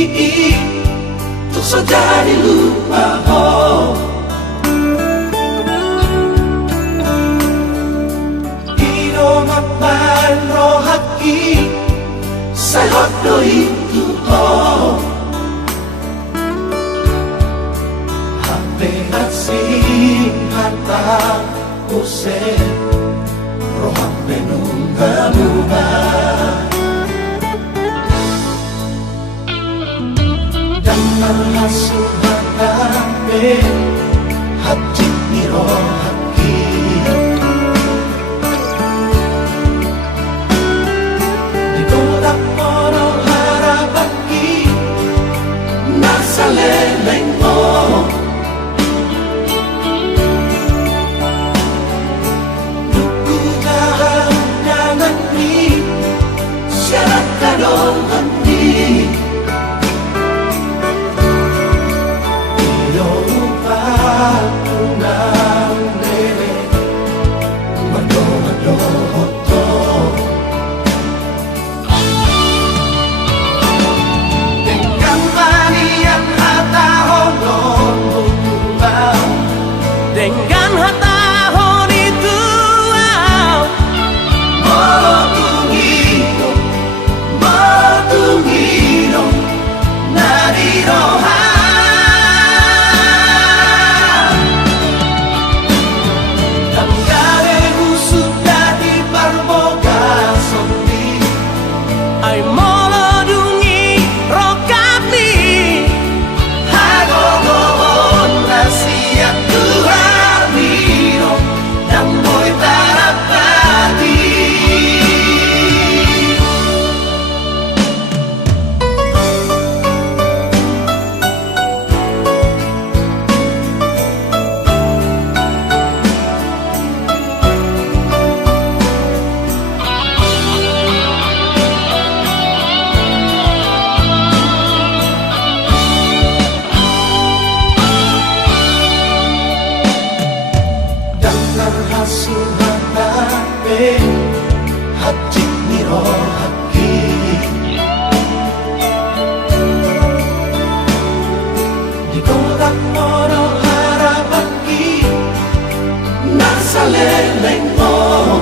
Untuk saja dilupa Ino mapan rohaki Sa hodo itu Hape asing hata use Rohape nungga-nungga Marhasuhatape hati nirohaki Di kodak moro harapaki Nasa leleng mo Nuku jahang jangan ni Syarat kadong hati Dengan hata itu Motungido Nadiroha Tanggare sudah di barboga sondi Ay molodungi rokami Hagogoon nasiyak Marhasuhatape hati nirohaki Di kodak moro harapaki Nasa leleng mo